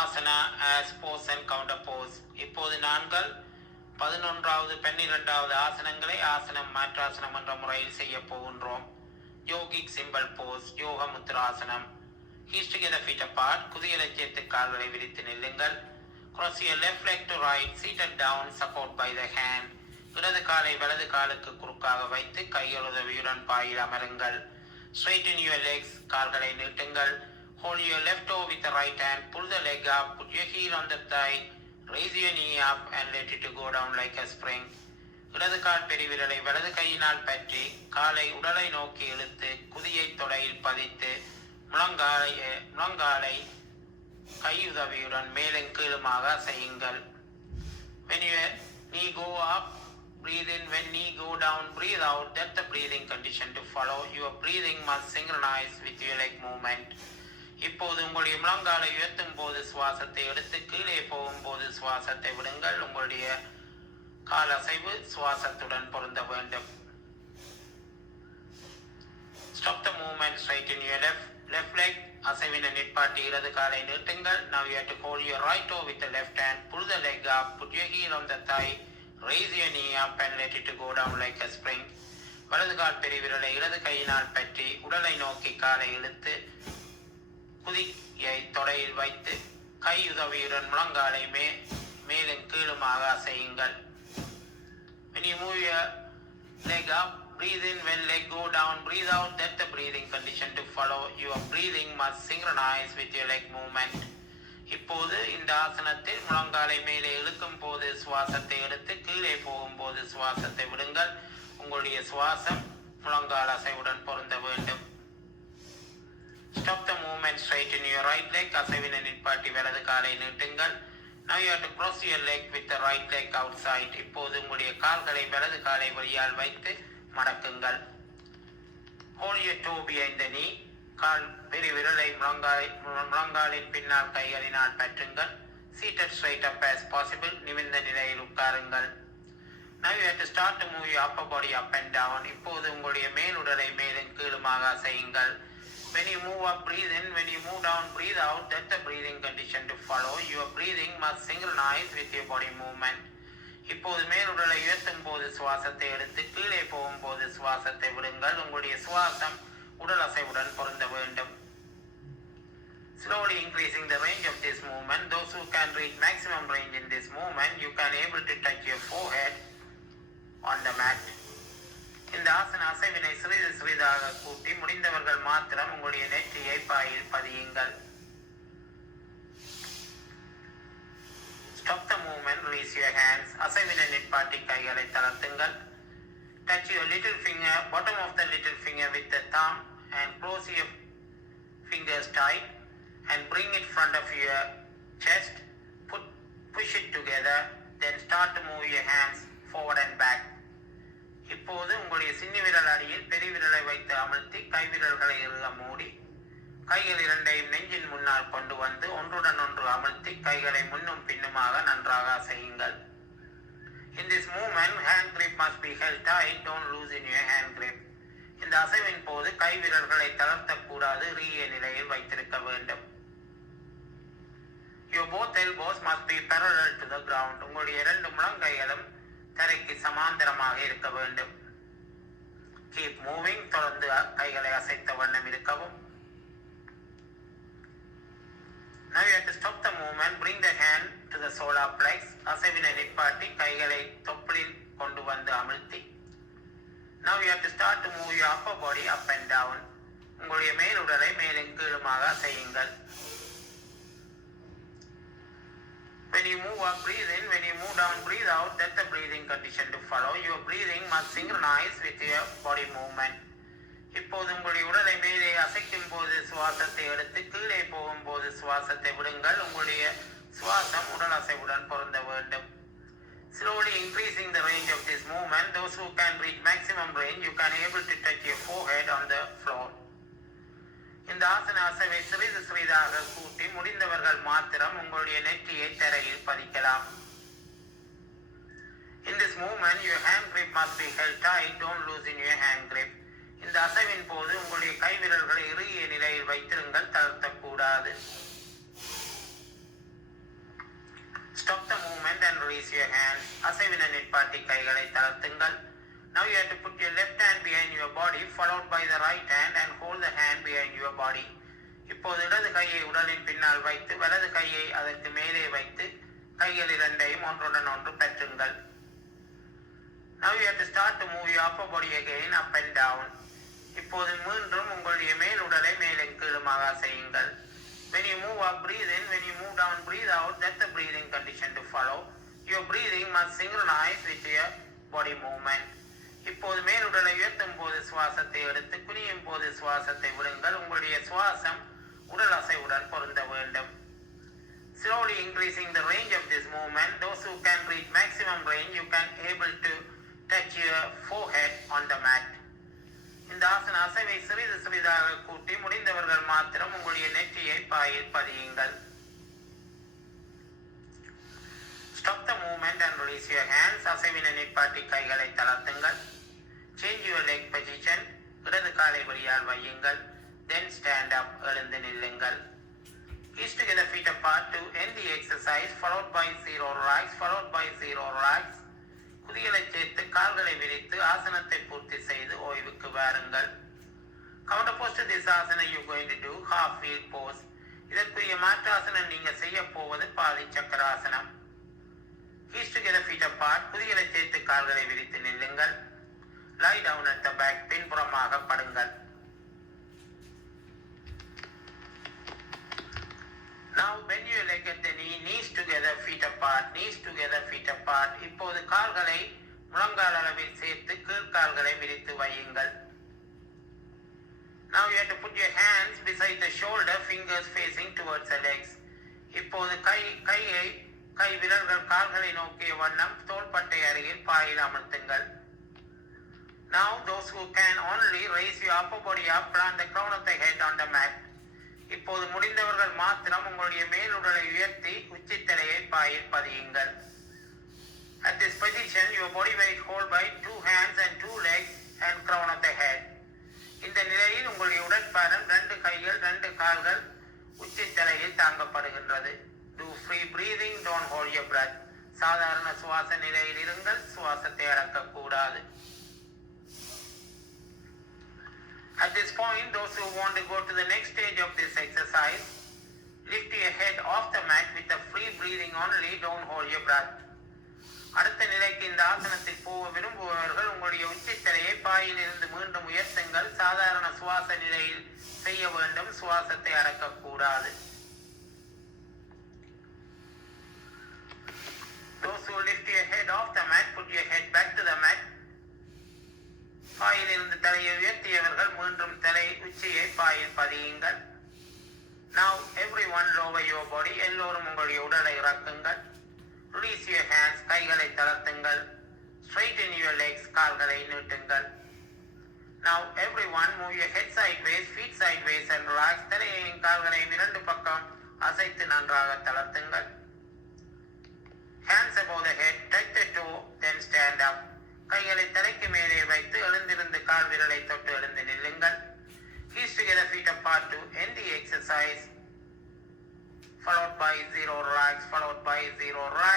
asana as pose and counter pose. இப்போது நாங்கள் 11வது 12வது ஆசனங்களை ஆசனம் மாற்றாசனம் என்ற முறையில் செய்ய போகின்றோம். யோகிக் சிம்பிள் போஸ், யோக முத்ராசனம். Heels together, feet apart. குதியலை சேர்த்து கால்களை விரித்து நில்லுங்கள். Cross your left leg to right, seated down, support by the hand. இடது காலை வலது காலுக்கு குறுக்காக வைத்து கைகள் உதவியுடன் பாயில் அமருங்கள். Straighten your legs, கால்களை நீட்டுங்கள். Hold your left toe with the right hand, pull the leg up, put your heel on the thigh, raise your knee up and let it go down like a spring. இடது கால் பெருவிரலை வலது கையினால் பற்றி காலை உடலை நோக்கி இழுத்து குதியை தொடையில் பதித்து முழங்காலை கையுதவியுடன் மேலும் கீழுமாக செய்யுங்கள். When your knee go up, breathe in. When knee go down, breathe out. That's the breathing condition to follow. Your breathing must synchronize with your leg movement. இப்போது உங்களுடைய முழங்காலை உயர்த்தும் போது சுவாசத்தை எடுத்து கீழே போகும்போது சுவாசத்தை விடுங்கள். உங்களுடைய கால் அசைவு சுவாசத்துடன் பொருந்த வேண்டும். Stop the movement, straighten your left leg. அசைவினை நிற்பாட்டி இடது காலை நீட்டுங்கள். Now you have to hold your right toe with the left hand, pull the leg up, put your heel on the thigh, raise your knee up and let it go down like a spring. வலது கால் பெருவிரலை இடது கையினால் பற்றி உடலை நோக்கி காலை இழுத்து குதியை தொடையில் வைத்து கை உதவியுடன் முழங்காலை மேலும் கீழுமாக அசையுங்கள். When you move your leg up, breathe in. When leg go down, breathe out. That's the breathing condition to follow. Your breathing must synchronize with your leg movement. இப்போது இந்த ஆசனத்தில் முழங்காலை மேலே இழுக்கும் போது சுவாசத்தை எடுத்து கீழே போகும்போது சுவாசத்தை விடுங்கள். உங்களுடைய சுவாசம் முழங்கால் அசைவுடன் பொருந்த வேண்டும். Stop the movement, straighten your right leg. அசைவினை நிற்பாட்டி வலது காலை நீட்டுங்கள். Now you have to cross your leg with the right leg outside. இப்போது உங்களுடைய கால்களை வலது காலை வழியால் வைத்து மடக்குங்கள். Hold your toe behind the knee. கால் பெருவிரலை முழங்காலின் பின்னால் கைகளினால் பற்றுங்கள். Seated straight up as possible. நிமிர்ந்த நிலையில் உட்காருங்கள். Now you have to start to move your upper body up and down. இப்போது உங்களுடைய மேல் உடலை மேலும் கீழுமாக அசையுங்கள். When you move up, breathe in. When you move down, breathe out. That's the breathing condition to follow. Your breathing must synchronize with your body movement. இப்போது மேல் உடலை உயர்த்தும் போது சுவாசத்தை எடுத்து கீழே போகும்போது சுவாசத்தை விடுங்கள். உங்களுடைய சுவாசம் உடல் அசைவுடன் பொருந்த வேண்டும். Slowly increasing the range of this movement. Those who can reach maximum range in this movement, you can able to touch your forehead on the mat. இந்த ஆசன அசைவினை சிறிதாக கூட்டி முடிந்தவர்கள் மாத்திரம் உங்களுடைய நெற்றியை பாயில் பதியுங்கள். Stop the movement, release your hands. அசைவினை நிற்பாட்டி கைகளை தளர்த்துங்கள். Touch your little finger, bottom of the little finger with the thumb and close your fingers tight and bring it front of your chest. Push it together, then start to move your hands forward and back. இப்போது உங்களுடைய சின்னி விரல் அடியில் பெருவிரலை வைத்து அமர்த்தி கைவிரல்களை இறுக மூடி கைகள் இரண்டையும் நெஞ்சின் முன்னால் கொண்டு வந்து ஒன்றுடன் ஒன்று அமர்த்தி கைகளை முன்னும் பின்னுமாக நன்றாக அசையுங்கள். In this movement, hand grip must be held tight. Don't loosen your hand grip. இந்த அசைவின் போது கைவிரல்களை தளர்த்தக்கூடாது, இறுகிய நிலையில் வைத்திருக்க வேண்டும். Your both elbows must be parallel to the ground. உங்களுடைய இரண்டு முழங்கைகளும் தரைக்கு சமாந்தரமாக இருக்க வேண்டும். Keep moving. தொடர்ந்து கைகளை அசைத்த வண்ணம் இருக்கவும். Now you have to stop the movement. Bring the hand to the solar plex. அசைவினை நிற்பாட்டி கைகளை தொப்புளில் கொண்டு வந்து அமர்த்தி. Now you have to start to move your upper body up and down. உங்களுடைய மேல் உடலை மேலும் கீழுமாக அசையுங்கள். When you move up, breathe in. When you move down, breathe out. That's the breathing condition to follow. Your breathing must synchronize with your body movement. இப்போது உங்களுடைய உடலை மேலே அசைக்கும் போது சுவாசத்தை எடுத்து கீழே போகும்போது சுவாசத்தை விடுங்கள். உங்களுடைய சுவாசம் உடல் அசைவுடன் பொருந்த வேண்டும். Slowly increasing the range of this movement. Those who can reach maximum range, you can able to touch your forehead on the floor. இந்த ஆசன அசைவை சிறிதாக கூட்டி முடிந்தவர்கள் மாத்திரம் உங்களுடைய நெற்றியை தரையில் பதிக்கலாம். In this movement, your hand grip must be held tight. Don't loosen your hand grip. இந்த அசைவின் போது உங்களுடைய கைவிரல்களை இறுகிய நிலையில் வைத்திருங்கள், தளர்த்தக்கூடாது. release your hands. அசைவின நிற்பாட்டி கைகளை தளர்த்துங்கள். Now you have to put your left hand behind your body followed by the right hand and hold the hand behind your body. இப்போது இடது கையை உடலின் பின்னால் வைத்து வலது கையை அதற்கு மேலே வைத்து கைகள் இரண்டையும் ஒன்றுடன் ஒன்று பற்றுங்கள். Now you have to start to move your upper body again up and down. இப்போது மீண்டும் உங்களுடைய மேல் உடலை மேலும் கீழுமாக அசையுங்கள். When you move up, breathe in. When you move down, breathe out. That's the breathing condition to follow. Your breathing must synchronize with your body movement. இப்போது மேல் உடலை உயர்த்தும் போது சுவாசத்தை எடுத்து குனியும் போது சுவாசத்தை விடுங்கள். உங்களுடைய சுவாசம் உடல் அசைவுடன் பொருந்த வேண்டும். Slowly increasing the range of this movement. Those who can reach maximum range, you can able to touch your forehead on the mat. இந்த ஆசன அசைவை சிறிது சிறிதாக கூட்டி முடிந்தவர்கள் மாத்திரம் உங்களுடைய நெற்றியை பாயில் பதியுங்கள். Stop the movement and release your hands. அசைவினை நிற்பாட்டி கைகளை தளர்த்துங்கள். Change your leg position. இடது காலை வழியால் வையுங்கள். Then stand up. எழுந்து நில்லுங்கள். Kiss together feet apart to end the exercise, followed by 0 relax, followed by 0 relax. குதிகளை சேர்த்து கால்களை விரித்து ஆசனத்தை பூர்த்தி செய்து ஓய்வுக்கு வாருங்கள். Counter pose to this asana you are going to do half wheel pose. இதற்குரிய மாற்றாசனம் நீங்க செய்ய போவது பாதி சக்கராசனம். Knees together feet apart. குதிகளை சேர்த்து கால்களை விரித்து நில்லுங்கள். Lie down at the back. பின்புறமாக படுங்கள். Now bend your leg at the knee, knees together, feet apart, knees together, feet apart. இப்போது கால்களை முழங்கால் அளவில் சேர்த்து கீழ்கால்களை விரித்து வையுங்கள். Now you have to put your hands beside the shoulder, fingers facing towards the legs. இப்போது கை விரல்கள் கால்களை நோக்கிய வண்ணம் தோள்பட்டை அருகில் boil அமர்த்துங்கள். Now those who can only raise your upper body up, plant the crown of the head on the mat. இப்போது முடிந்தவர்கள் மாத்திரம் உங்களுடைய மேல் உடலை உயர்த்தி உச்சித்தலையை boil பதியுங்கள். At this position, your body weight hold by 2 hands and 2 legs and crown of the head. இந்த நிலையில் உங்களுடைய உடற்பாரம் 2 கைகள் 2 கால்கள் உச்சித்தலையில் தாங்கப்படுகின்றது. Do free breathing, don't hold your breath. சாதாரண சுவாச நிலையில் இருங்கள், சுவாசத்தை அடக்கக்கூடாது. At this point, those who want to go to the next stage of this exercise, lift your head off the mat with a free breathing only, don't hold your breath. அடுத்த நிலைக்கு இந்த ஆசனத்தில் போக விரும்புபவர்கள் உங்களுடைய உச்சித்தலையை பாயில் இருந்து மீண்டும் உயர்த்துங்கள். சாதாரண சுவாச நிலையில் செய்ய வேண்டும், சுவாசத்தை அடக்கக்கூடாது. Those who lift your head off the mat, put your head back to the mat. Boil இருந்து தலையை உயர்த்தியவர்கள் மீண்டும் தலை உச்சியை boil பதியுங்கள். Now everyone lower your body. எல்லோரும் உங்களுடைய உடலை இறக்குங்கள். Release your hands. கைகளை தளர்த்துங்கள். Straighten your legs. கால்களை நீட்டுங்கள். Now everyone move your head sideways, feet sideways and relax. தலையையும் கால்களையும் இரண்டு பக்கம் அசைத்து நன்றாக தளர்த்துங்கள். Hands above the head, touch the toe, then stand up. கைகளை தலைக்கு மேலே வைத்து எழுந்திருந்து கால் விரலை தொட்டு எழுந்து நில்லுங்கள். Knees together, feet apart to end the exercise, followed by 0 relax, followed by 0 relax.